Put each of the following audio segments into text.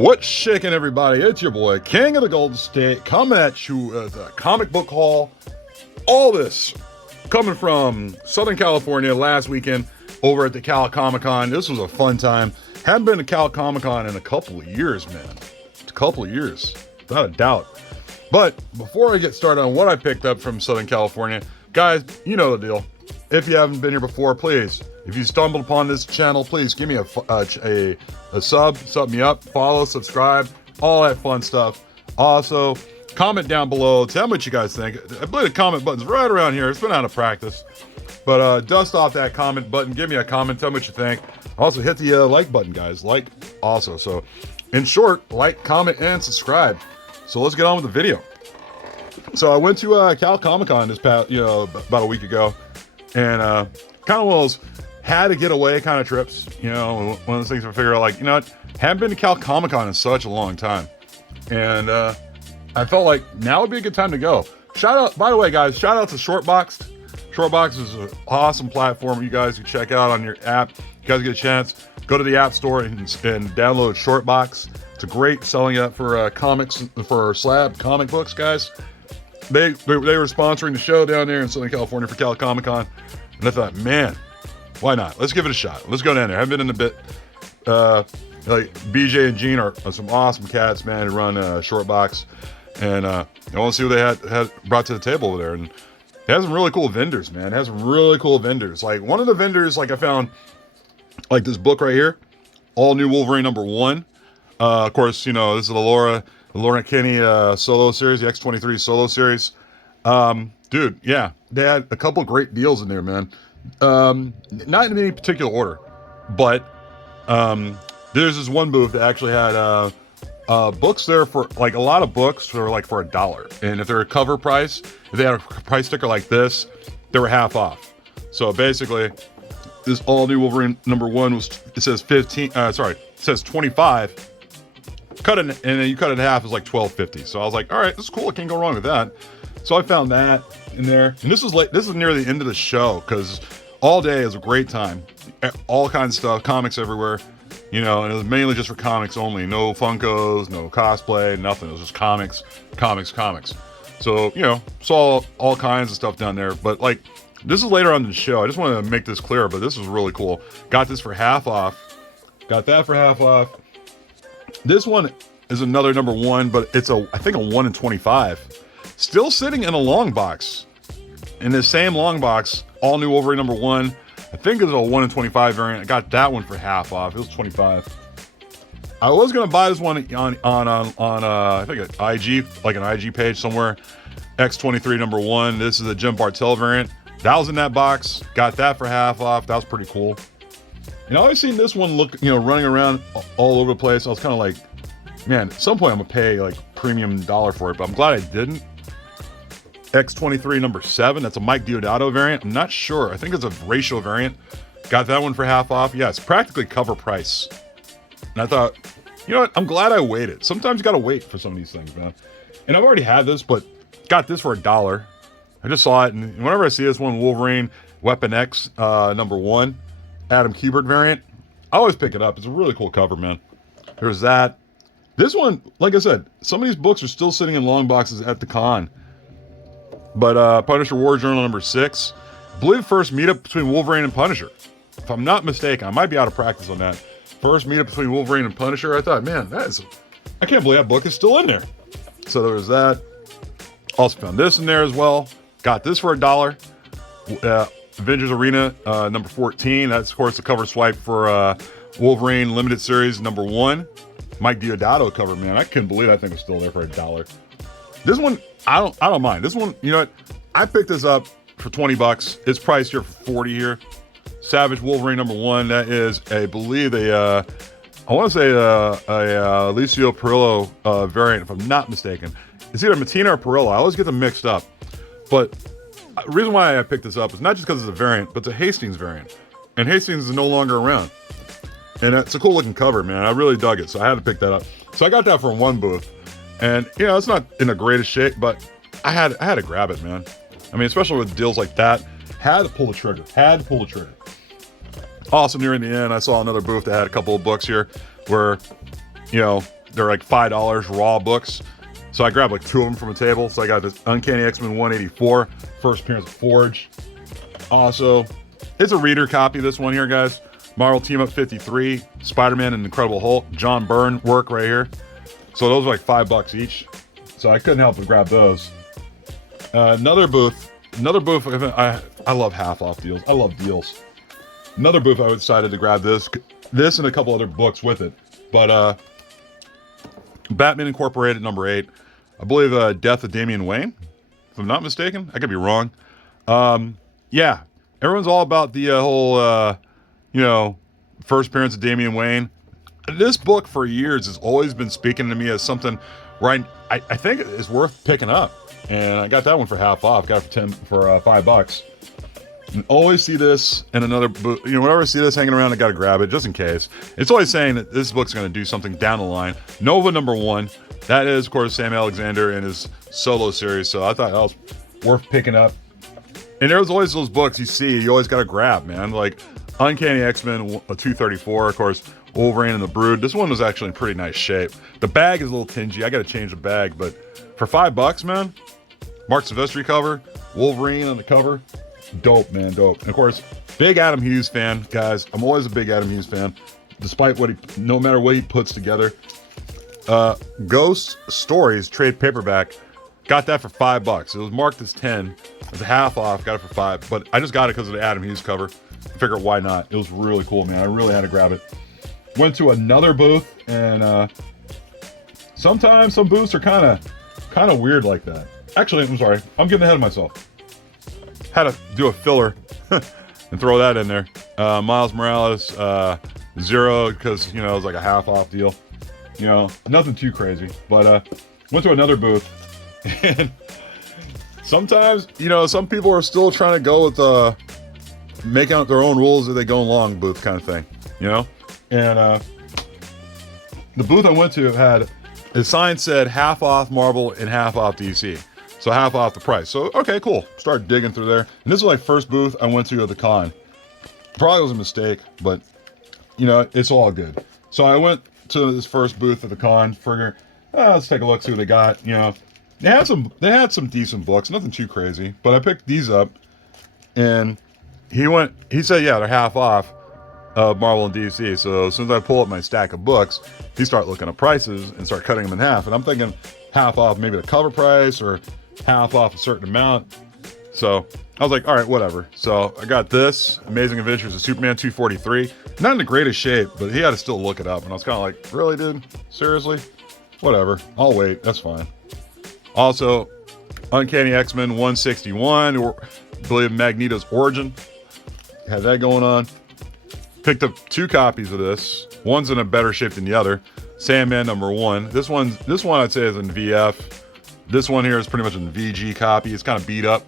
What's shaking, everybody? It's your boy, King of the Golden State, coming at you with a comic book haul. All this coming from Southern California last weekend over at the Cal Comic Con. This was a fun time. Haven't been to Cal Comic Con in a couple of years, man. It's a couple of years, without a doubt. But before I get started on what I picked up from Southern California, guys, you know the deal. If you haven't been here before, please, if you stumbled upon this channel, please give me a sub me up, follow, subscribe, all that fun stuff. Also, comment down below, tell me what you guys think. I believe the comment button's right around here. It's been out of practice. But dust off that comment button, give me a comment, tell me what you think. Also, hit the like button, guys. Like also. So, in short, like, comment, and subscribe. So let's get on with the video. So I went to Cal Comic Con this past, about a week ago, and kind of one of those had to get away kind of trips. One of those things I figure out, like, what, haven't been to Cal Comic Con in such a long time, and I felt like now would be a good time to go. Shout out, by the way, guys, shout out to Shortboxed. Shortboxed is an awesome platform you guys can check out on your app. You guys get a chance, go to the App Store and download Shortbox. It's a great selling app for comics, for slab comic books, guys. They were sponsoring the show down there in Southern California for Cal Comic Con, and I thought, man, why not? Let's give it a shot. Let's go down there. I haven't been in a bit. Like BJ and Gene are some awesome cats, man, who run Shortbox, and I want to see what they had brought to the table over there. And it has some really cool vendors, man. It has some really cool vendors. Like one of the vendors, like I found, like this book right here, All New Wolverine #1. Of course, this is the Laura Kinney solo series, the X-23 solo series. Dude, yeah, they had a couple great deals in there, man. Not in any particular order, but there's this one booth that actually had books there for, like, a lot of books for like for $1. And if they're a cover price, if they had a price sticker like this, they were half off. So basically, this All New Wolverine #1 it says 15, it says 25. Cut it, and then you cut it in half, is like $12.50. So I was like, all right, this is cool. I can't go wrong with that. So I found that in there, and this is near the end of the show, because all day is a great time. All kinds of stuff, comics everywhere, and it was mainly just for comics only. No Funkos, no cosplay, nothing. It was just comics. So saw all kinds of stuff down there. But like, this is later on in the show. I just want to make this clear, but this was really cool. Got this for half off. Got that for half off. This one is another #1, but it's I think a 1 in 25. Still sitting in a long box. In the same long box, All New Wolverine #1. I think it's a 1 in 25 variant. I got that one for half off. It was 25. I was gonna buy this one on I think an IG, like an IG page somewhere. X-23 #1. This is a Jim Bartel variant. That was in that box. Got that for half off. That was pretty cool. And I always seen this one running around all over the place. I was kind of like, man, at some point I'm gonna pay like premium dollar for it, but I'm glad I didn't. X-23 #7. That's a Mike Deodato variant. I'm not sure. I think it's a ratio variant. Got that one for half off. Yeah, it's practically cover price. And I thought, you know what? I'm glad I waited. Sometimes you gotta wait for some of these things, man. And I've already had this, but got this for $1. I just saw it, and whenever I see this one, Wolverine Weapon X #1. Adam Kubert variant, I always pick it up. It's a really cool cover, man. There's that. This one, like I said, some of these books are still sitting in long boxes at the con. But Punisher War Journal #6, I believe first meetup between Wolverine and Punisher. If I'm not mistaken, I might be out of practice on that. First meetup between Wolverine and Punisher. I thought, man, I can't believe that book is still in there. So there was that. Also found this in there as well. Got this for $1. Avengers Arena #14. That's, of course, the cover swipe for Wolverine Limited Series #1. Mike Deodato cover, man. I couldn't believe that thing was still there for $1. This one, I don't mind. This one, you know what? I picked this up for $20. It's priced here for $40 here. Savage Wolverine #1. That is, I believe, I want to say a Alessio Perillo variant, if I'm not mistaken. It's either Mattina or Perillo. I always get them mixed up. But the reason why I picked this up is not just because it's a variant, but it's a Hastings variant. And Hastings is no longer around. And it's a cool looking cover, man. I really dug it, so I had to pick that up. So I got that from one booth. And, it's not in the greatest shape, but I had to grab it, man. I mean, especially with deals like that, had to pull the trigger. Also, near the end, I saw another booth that had a couple of books here where, they're like $5 raw books. So I grabbed like 2 of them from a table. So I got this Uncanny X-Men 184, first appearance of Forge. Also, it's a reader copy, this one here, guys. Marvel Team Up 53, Spider-Man and Incredible Hulk, John Byrne work right here. So those are like $5 each. So I couldn't help but grab those. Another booth. I love half off deals. I love deals. Another booth I decided to grab this and a couple other books with it. But Batman Incorporated number 8. I believe Death of Damian Wayne, if I'm not mistaken. I could be wrong. Yeah, everyone's all about the whole, first appearance of Damian Wayne. This book for years has always been speaking to me as something where I think is worth picking up. And I got that one for half off. Got it for $5. And always see this in another book. Whenever I see this hanging around, I gotta grab it just in case. It's always saying that this book's gonna do something down the line. Nova number 1. That is, of course, Sam Alexander and his solo series. So I thought that was worth picking up. And there's always those books you see, you always gotta grab, man. Like Uncanny X-Men 234, of course, Wolverine and the Brood. This one was actually in pretty nice shape. The bag is a little tingy. I gotta change the bag, but for $5, man, Mark Silvestri cover, Wolverine on the cover. Dope, man, dope. And of course, big Adam Hughes fan, guys. I'm always a big Adam Hughes fan, despite no matter what he puts together. Ghost Stories trade paperback, got that for $5. It was marked as 10. It's a half off, got it for 5. But I just got it because of the Adam Hughes cover. I figured why not? It was really cool, man. I really had to grab it. Went to another booth, and sometimes some booths are kind of weird like that. Actually, I'm sorry, I'm getting ahead of myself. Had to do a filler and throw that in there. Miles Morales, Zero, because, it was like a half off deal. Nothing too crazy. But went to another booth. And sometimes, some people are still trying to go with making out their own rules as they go along booth kind of thing. And the booth I went to had, the sign said half off Marvel and half off DC. So half off the price. So, okay, cool. Start digging through there. And this was like first booth I went to at the con. Probably was a mistake, but, it's all good. So I went to this first booth at the con, figure, let's take a look, see what they got. They had some decent books, nothing too crazy. But I picked these up, and he said, yeah, they're half off Marvel and DC. So as soon as I pull up my stack of books, he started looking at prices and start cutting them in half. And I'm thinking half off maybe the cover price or half off a certain amount. So I was like, all right, whatever. So I got this Amazing Adventures of Superman 243. Not in the greatest shape, but he had to still look it up. And I was kind of like, really, dude? Seriously? Whatever. I'll wait. That's fine. Also, Uncanny X-Men 161, or I believe Magneto's Origin. Had that going on. Picked up 2 copies of this. One's in a better shape than the other. Sandman number 1. This one I'd say is in VF. This one here is pretty much a VG copy. It's kind of beat up.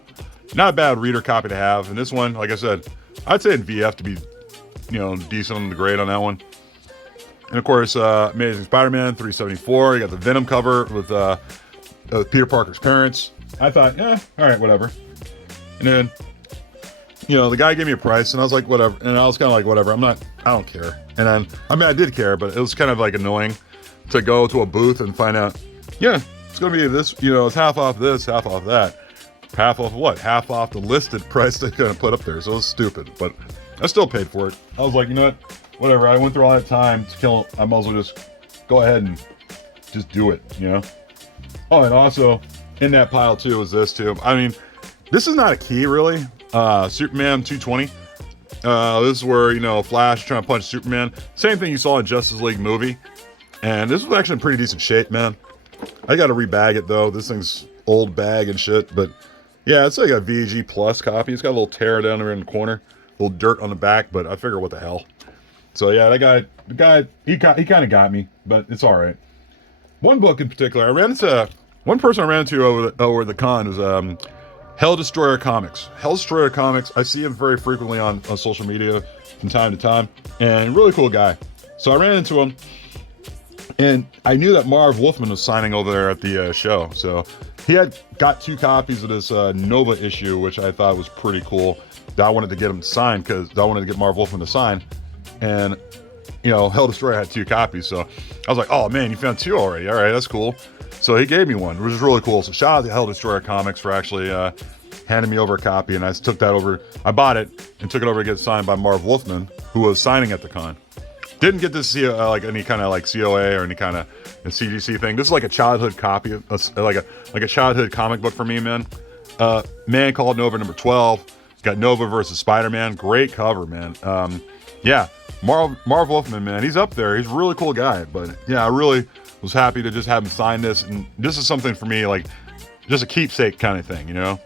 Not a bad reader copy to have. And this one, like I said, I'd say in VF to be, decent on the grade on that one. And of course, Amazing Spider-Man 374. You got the Venom cover with Peter Parker's parents. I thought, all right, whatever. And then, the guy gave me a price, and I was like, whatever. And I was kind of like, whatever. I don't care. And then, I did care, but it was kind of like annoying to go to a booth and find out, it's going to be this, it's half off this, half off that. Half off what? Half off the listed price they're going to put up there. So it was stupid, but I still paid for it. I was like, you know what? Whatever. I went through all that time to kill. I might as well just go ahead and just do it, Oh, and also in that pile too is this too. This is not a key really. Superman 220. This is where, Flash trying to punch Superman. Same thing you saw in Justice League movie. And this was actually in pretty decent shape, man. I got to rebag it though. This thing's old bag and shit, but yeah, it's like a VG Plus copy. It's got a little tear down there in the corner, a little dirt on the back, but I figure what the hell. So yeah, the guy, he kind of got me, but it's all right. One book in particular, one person I ran into over the con was Hell Destroyer Comics. Hell Destroyer Comics, I see him very frequently on social media from time to time, and really cool guy. So I ran into him, and I knew that Marv Wolfman was signing over there at the show. So he had got 2 copies of this Nova issue, which I thought was pretty cool. That I wanted to get him to sign because I wanted to get Marv Wolfman to sign. And Hell Destroyer had 2 copies. So I was like, oh man, you found 2 already. All right, that's cool. So he gave me one, which is really cool. So shout out to Hell Destroyer Comics for actually handing me over a copy. And I took that over. I bought it and took it over to get signed by Marv Wolfman, who was signing at the con. Didn't get to see like any kind of like COA or any kind of CGC thing. This is like a childhood copy, like a childhood comic book for me, man. Man Called Nova number 12. Got Nova versus Spider-Man. Great cover, man. Yeah, Marv Wolfman, man, he's up there. He's a really cool guy. But yeah, I really was happy to just have him sign this. And this is something for me, like just a keepsake kind of thing, and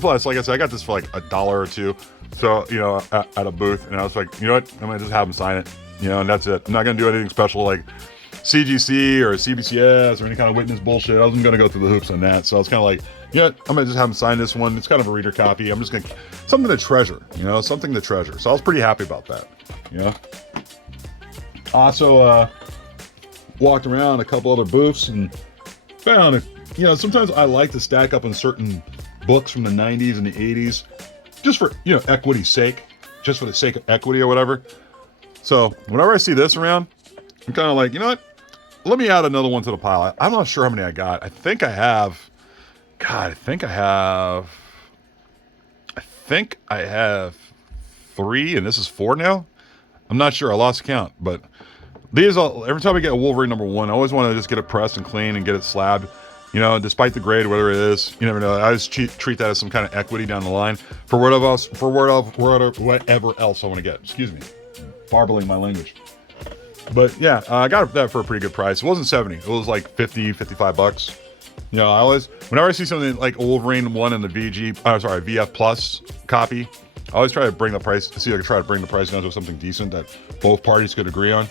plus, like I said, I got this for like $1 or $2. So, at a booth. And I was like, you know what? I'm going to just have him sign it. And that's it. I'm not going to do anything special like CGC or CBCS or any kind of witness bullshit. I wasn't going to go through the hoops on that. So I was kind of like, I'm going to just have him sign this one. It's kind of a reader copy. I'm just going to, something to treasure, something to treasure. So I was pretty happy about that, Also, walked around a couple other booths and found, sometimes I like to stack up on certain books from the 90s and the 80s just for, equity's sake, just for the sake of equity or whatever. So whenever I see this around, I'm kind of like, you know what? Let me add another one to the pile. I'm not sure how many I got. I think I have 3, and this is 4 now. I'm not sure. I lost count, but these every time I get a Wolverine number 1, I always want to just get it pressed and clean and get it slabbed. Despite the grade, whatever it is, you never know. I just treat that as some kind of equity down the line for whatever else I want to get. Excuse me. Barbling my language. But yeah, I got that for a pretty good price. It wasn't 70. It was like 50, 55 bucks. I always, whenever I see something like Wolverine 1 in the VF Plus copy, I always try to bring the price, see if I can try to bring the price down to something decent that both parties could agree on.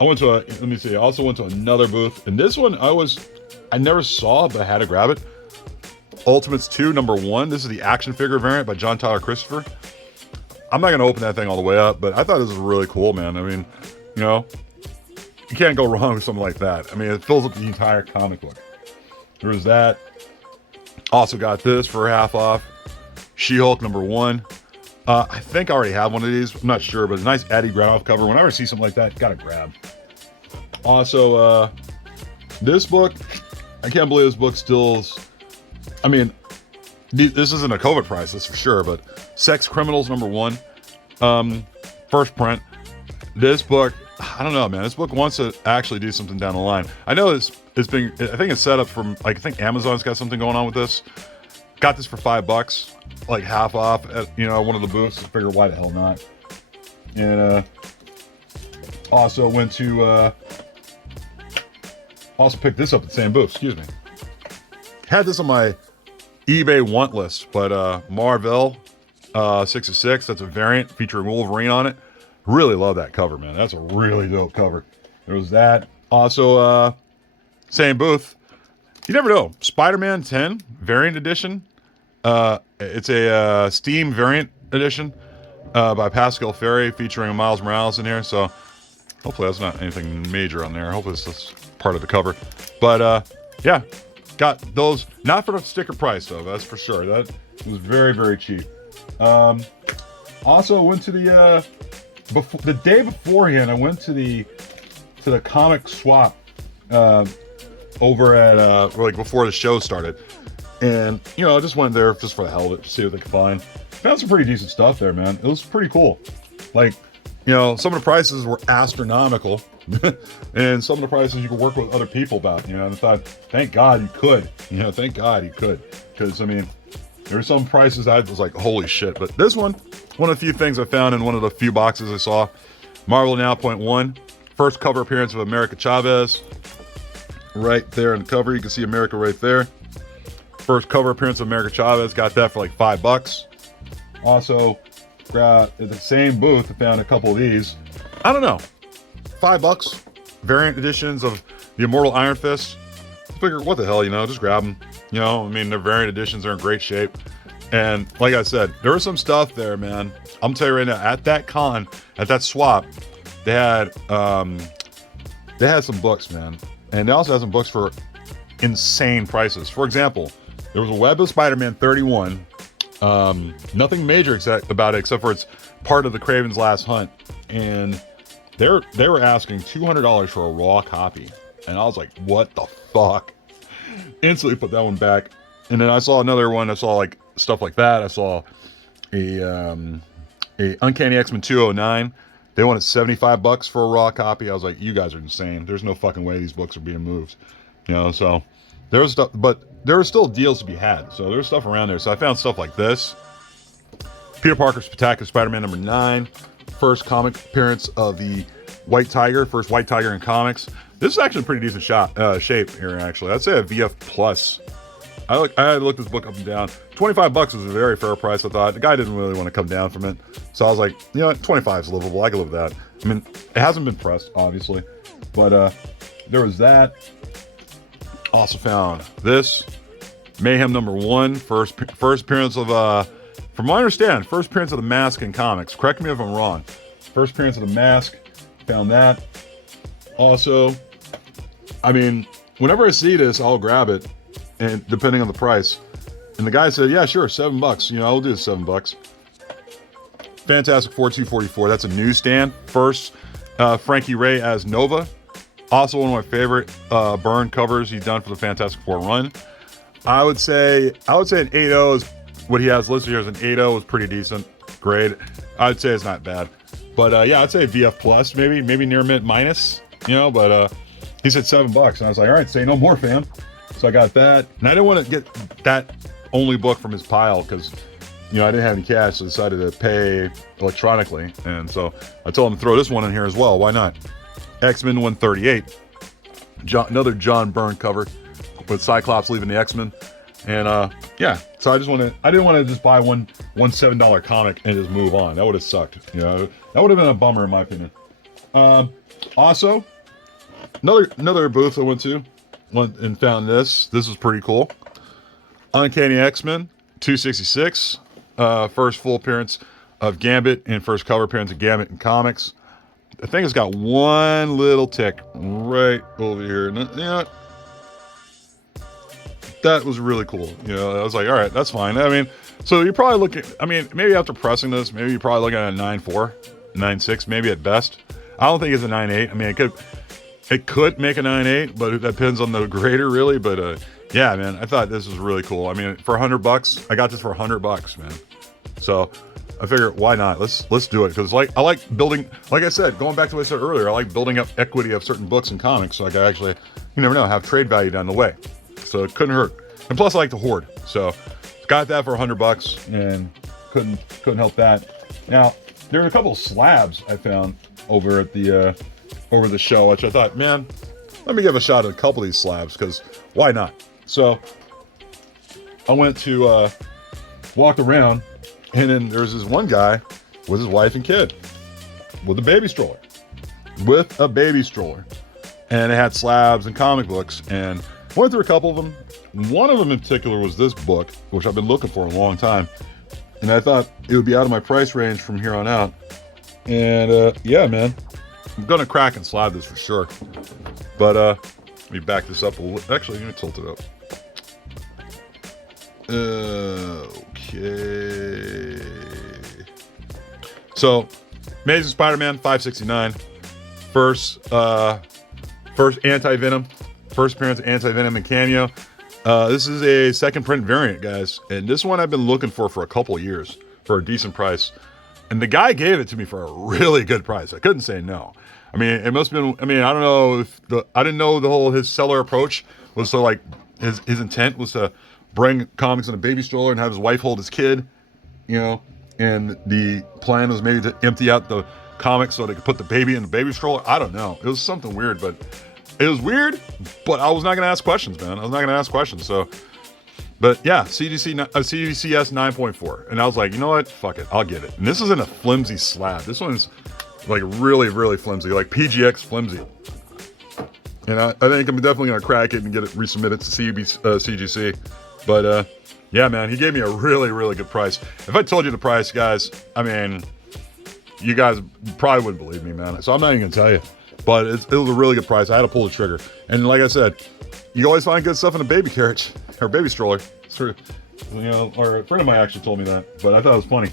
I also went to another booth, and this one I never saw, but I had to grab it. Ultimates 2, number 1. This is the action figure variant by John Tyler Christopher. I'm not going to open that thing all the way up, but I thought this was really cool, man. I mean, you can't go wrong with something like that. I mean, it fills up the entire comic book. There was that. Also got this for half off. She-Hulk number 1. I think I already have one of these. I'm not sure, but a nice Eddie Granoff cover. Whenever I see something like that, gotta grab. Also, this book, I can't believe this book still's, I mean, this isn't a COVID price, that's for sure, but Sex Criminals number 1, first print. This book, I don't know, man. This book wants to actually do something down the line. I know I think it's set up from, like, I think Amazon's got something going on with this. Got this for $5, like half off at, one of the booths. I figured, why the hell not? And, also went to, also picked this up at the same booth, excuse me. Had this on my eBay want list, but Marvel 6 of 6, that's a variant featuring Wolverine on it. Really love that cover, man. That's a really dope cover. There was that. Also, same booth. You never know. Spider-Man 10 variant edition. It's a Steam variant edition by Pascal Ferry featuring Miles Morales in here. So hopefully that's not anything major on there. Hopefully it's just part of the cover. But yeah, got those. Not for the sticker price though. That's for sure. That was very, very cheap. Also went to the day beforehand. I went to the comic swap over at like before the show started, and I just went there just for the hell of it to see what they could find. Found some pretty decent stuff there, man. It was pretty cool. Like, some of the prices were astronomical, and some of the prices you could work with other people about. And I thought, thank God you could. Thank God you could, because I mean, there were some prices I was like, holy shit. But this one of the few things I found in one of the few boxes I saw. Marvel Now .1, first cover appearance of America Chavez. Right there in the cover, you can see America right there. First cover appearance of America Chavez, got that for like $5. Also, at the same booth, I found a couple of these. I don't know, $5. Variant editions of the Immortal Iron Fist. I figured, what the hell, just grab them. I mean, their variant editions are in great shape. And like I said, there was some stuff there, man. I'm telling you right now, at that con, at that swap, they had some books, man. And they also had some books for insane prices. For example, there was a Web of Spider-Man 31. Nothing major about it except for it's part of the Kraven's Last Hunt. And they were asking $200 for a raw copy, and I was like, what the fuck? Instantly put that one back. And then I saw another one. I saw like stuff like that. I saw a Uncanny X-Men 209. They wanted $75 for a raw copy. I was like, you guys are insane. There's no fucking way these books are being moved. You know, so there was stuff, but there were still deals to be had. So there was stuff around there. So I found stuff like this. Peter Parker's Spectacular Spider-Man #9. First comic appearance of the White Tiger. First White Tiger in comics. This is actually a pretty decent shape here, actually. I'd say a VF plus. I had to look this book up and down. $25 was a very fair price, I thought. The guy didn't really want to come down from it. So I was like, you know what, 25 is livable. I can live with that. I mean, it hasn't been pressed, obviously. But there was that. Also found this. Mayhem #1. First appearance of, from what I understand, first appearance of the Mask in comics. Correct me if I'm wrong. First appearance of the Mask. Found that. Also, I mean, whenever I see this, I'll grab it. And depending on the price. And the guy said, yeah, sure, $7. You know, I'll do $7. Fantastic Four 244. That's a newsstand. First, Frankie Ray as Nova. Also one of my favorite Byrne covers he's done for the Fantastic Four run. I would say an 8.0 is what he has listed here as an 8.0 is pretty decent grade. I'd say it's not bad. But yeah, I'd say VF plus, maybe near mid minus, you know, but he said $7. And I was like, all right, say no more, fam. So I got that. And I didn't want to get that only book from his pile because, you know, I didn't have any cash, so I decided to pay electronically. And so I told him to throw this one in here as well. Why not? X-Men 138. Another John Byrne cover with Cyclops leaving the X-Men. And yeah, so I didn't want to just buy one $7 comic and just move on. That would have sucked. You know, that would have been a bummer in my opinion. Also, another booth I went and found this. This is pretty cool. Uncanny X-Men 266. First full appearance of Gambit and first cover appearance of Gambit in comics. I think it's got one little tick right over here. Yeah, that was really cool. You know, I was like, all right, that's fine. I mean, so you're probably looking, I mean, maybe after pressing this, maybe you're probably looking at a 9.4, 9.6, maybe at best. I don't think it's a 9.8. I mean, it could make a 9.8, but it depends on the grader, really. But yeah, man, I thought this was really cool. I mean, for $100, I got this for $100, man. So I figured, why not? Let's do it because I like building. Like I said, going back to what I said earlier, I like building up equity of certain books and comics, so I can actually, you never know, have trade value down the way. So it couldn't hurt. And plus, I like to hoard. So got that for $100 and couldn't help that. Now there were a couple of slabs I found over at the show, which I thought, man, let me give a shot at a couple of these slabs because why not? So I went to walked around, and then there was this one guy with his wife and kid with a baby stroller, and it had slabs and comic books, and went through a couple of them. One of them in particular was this book, which I've been looking for a long time, and I thought it would be out of my price range from here on out. And yeah, man, I'm gonna crack and slab this for sure. But let me back this up a little. Actually, let me tilt it up. Okay. So, Amazing Spider-Man 569. First Anti-Venom. First appearance of Anti-Venom and Cameo. This is a second print variant, guys. And this one I've been looking for a couple of years for a decent price. And the guy gave it to me for a really good price. I couldn't say no. I mean, it must have been, I mean, I don't know if I didn't know his seller approach was to like, his intent was to bring comics in a baby stroller and have his wife hold his kid, you know, and the plan was maybe to empty out the comics so they could put the baby in the baby stroller. I don't know. It was something weird, but it was weird, but I was not going to ask questions, man. I was not going to ask questions. So, but yeah, CGCS 9.4. And I was like, you know what? Fuck it. I'll get it. And this is in a flimsy slab. This one's like really, really flimsy, like PGX flimsy. And I think I'm definitely going to crack it and get it resubmitted to CGC. But yeah, man, he gave me a really, really good price. If I told you the price, guys, I mean, you guys probably wouldn't believe me, man. So I'm not even going to tell you. But it was a really good price. I had to pull the trigger. And like I said, you always find good stuff in a baby carriage or baby stroller. Sort of, you know, or a friend of mine actually told me that, but I thought it was funny.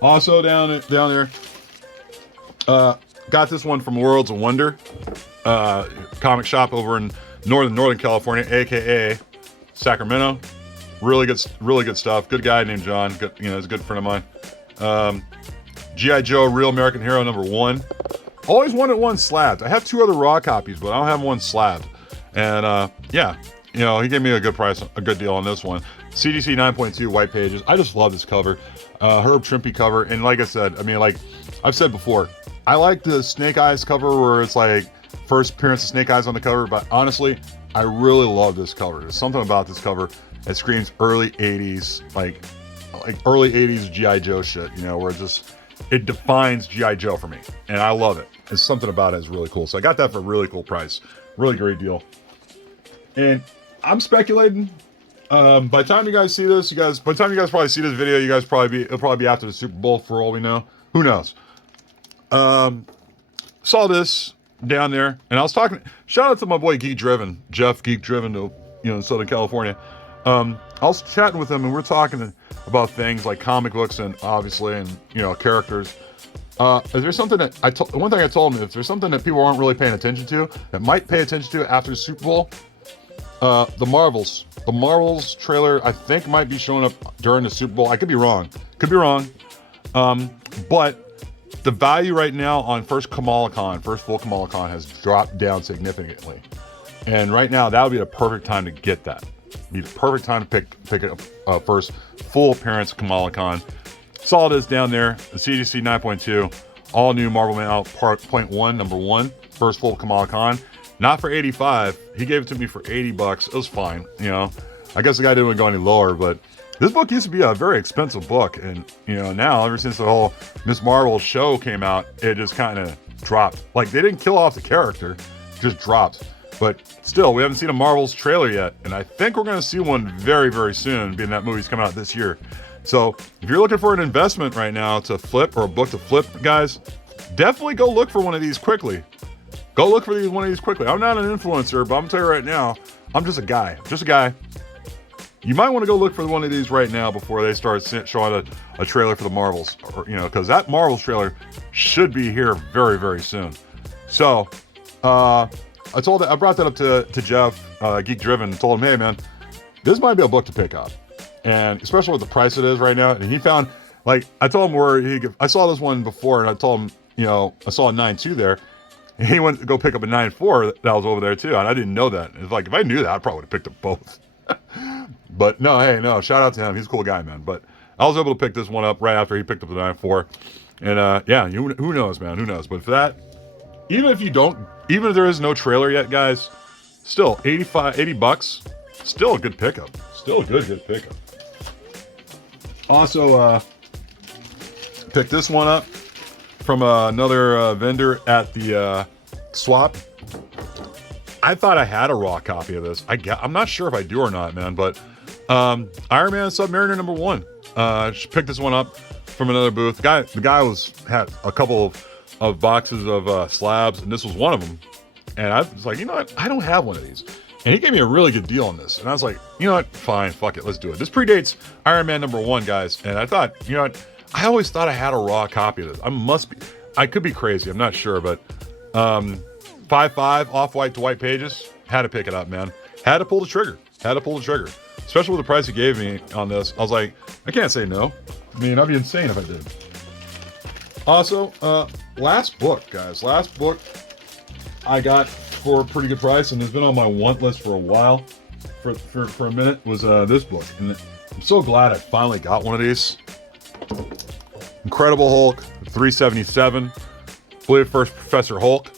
Also down there, Got this one from Worlds of Wonder, comic shop over in Northern California, aka Sacramento. Really good stuff. Good guy named John. Good, he's a good friend of mine. G.I. Joe, Real American Hero #1. Always wanted one slabbed. I have 2 other raw copies, but I don't have one slabbed. And yeah, he gave me a good price, a good deal on this one. CGC 9.2 white pages. I just love this cover. Herb Trimpe cover. And like I said, like I've said before, I like the Snake Eyes cover where it's like first appearance of Snake Eyes on the cover, but honestly, I really love this cover. There's something about this cover that screams early 80s, like early 80s G.I. Joe shit, where it defines G.I. Joe for me. And I love it. There's something about it is really cool. So I got that for a really cool price. Really great deal. And I'm speculating, by the time you guys see this, by the time you guys probably see this video, it'll probably be after the Super Bowl for all we know. Who knows? Saw this down there, and I was talking, shout out to my boy Jeff Geek Driven, in Southern California. I was chatting with him, and we're talking about things like comic books and obviously, and characters. Is there something that one thing I told him, if there's something that people aren't really paying attention to, that might pay attention to after the Super Bowl, the Marvels trailer, I think might be showing up during the Super Bowl. I could be wrong. But the value right now on first full Kamala Khan has dropped down significantly. And right now, that would be the perfect time to get that. Be the perfect time to pick up first full appearance Kamala Khan. Saw this down there, the CGC 9.2, all new Marvel Man Part Point 1, #1, first full Kamala Khan. Not for 85. He gave it to me for $80. It was fine, I guess the guy didn't go any lower, but this book used to be a very expensive book, and now ever since the whole Miss Marvel show came out, it just kind of dropped. Like, they didn't kill off the character, it just dropped. But still, we haven't seen a Marvels trailer yet, and I think we're going to see one very, very soon, being that movie's coming out this year. So if you're looking for an investment right now to flip, or a book to flip, guys, definitely go look for one of these quickly. Go look for one of these quickly. I'm not an influencer, but I'm going to tell you right now, I'm just a guy. You might want to go look for one of these right now before they start showing a trailer for the Marvels, or because that Marvels trailer should be here very, very soon. So, I brought that up to Jeff, Geek Driven, and told him, hey man, this might be a book to pick up, and especially with the price it is right now. And he found, I told him I saw this one before, and I told him, I saw a 9.2 there, and he went to go pick up a 9.4 that was over there too, and I didn't know that. It's like, if I knew that, I probably would have picked up both. But no, shout out to him. He's a cool guy, man. But I was able to pick this one up right after he picked up the 9.4. And yeah, who knows, man? Who knows? But for that, even if there is no trailer yet, guys, still $80, still a good pickup. Still a good pickup. Also, picked this one up from another vendor at the swap. I thought I had a raw copy of this. I'm not sure if I do or not, man, but Iron Man Submariner #1. Picked this one up from another booth. The guy had a couple of boxes of slabs, and this was one of them. And I was like, what? I don't have one of these. And he gave me a really good deal on this. And I was like, what? Fine, fuck it, let's do it. This predates Iron Man #1, guys. And I thought, what? I always thought I had a raw copy of this. I could be crazy, I'm not sure, but 5.5 off-white to white pages. Had to pick it up, man. Had to pull the trigger. Especially with the price he gave me on this. I was like, I can't say no. I'd be insane if I did. Also, last book, guys. Last book I got for a pretty good price, and it's been on my want list for a while. For a minute, was this book. And I'm so glad I finally got one of these. Incredible Hulk, 377. I believe first Professor Hulk.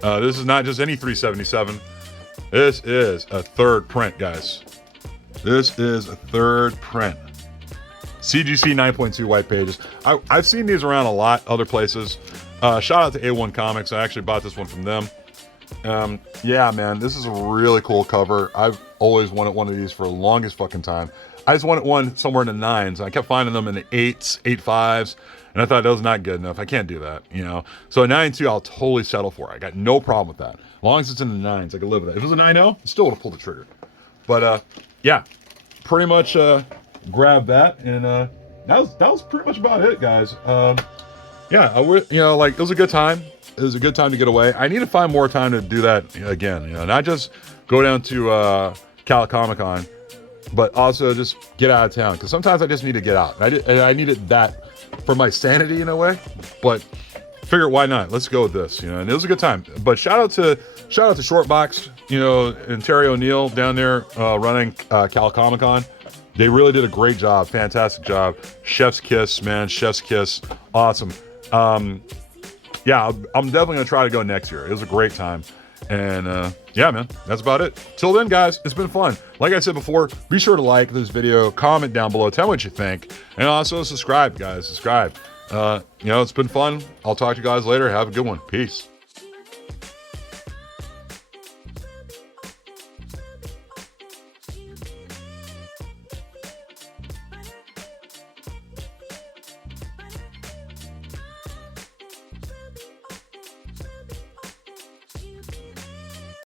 This is not just any 377. This is a third print, guys. This is a third print. CGC 9.2 white pages. I've seen these around a lot, other places. Shout out to A1 Comics. I actually bought this one from them. Yeah, man, this is a really cool cover. I've always wanted one of these for the longest fucking time. I just wanted one somewhere in the 9s. I kept finding them in the 8s, 8.5s. And I thought that was not good enough. I can't do that, So a 9.2, I'll totally settle for. I got no problem with that. As long as it's in the 9s, I can live with it. If it was a 9.0, I still would have pulled the trigger. But yeah, pretty much grabbed that, and that was pretty much about it, guys. yeah, like it was a good time. It was a good time to get away. I need to find more time to do that again. Not just go down to Cal Comic Con, but also just get out of town. Because sometimes I just need to get out. And I needed that for my sanity in a way. But figure why not? Let's go with this. And it was a good time. But shout out to Shortbox. And Terry O'Neill down there running Cal Comic Con. They really did a great job. Fantastic job. Chef's kiss, man. Chef's kiss. Awesome. Yeah, I'm definitely going to try to go next year. It was a great time. And yeah, man, that's about it. Till then, guys, it's been fun. Like I said before, be sure to like this video, comment down below, tell me what you think, and also subscribe, guys. Subscribe. It's been fun. I'll talk to you guys later. Have a good one. Peace.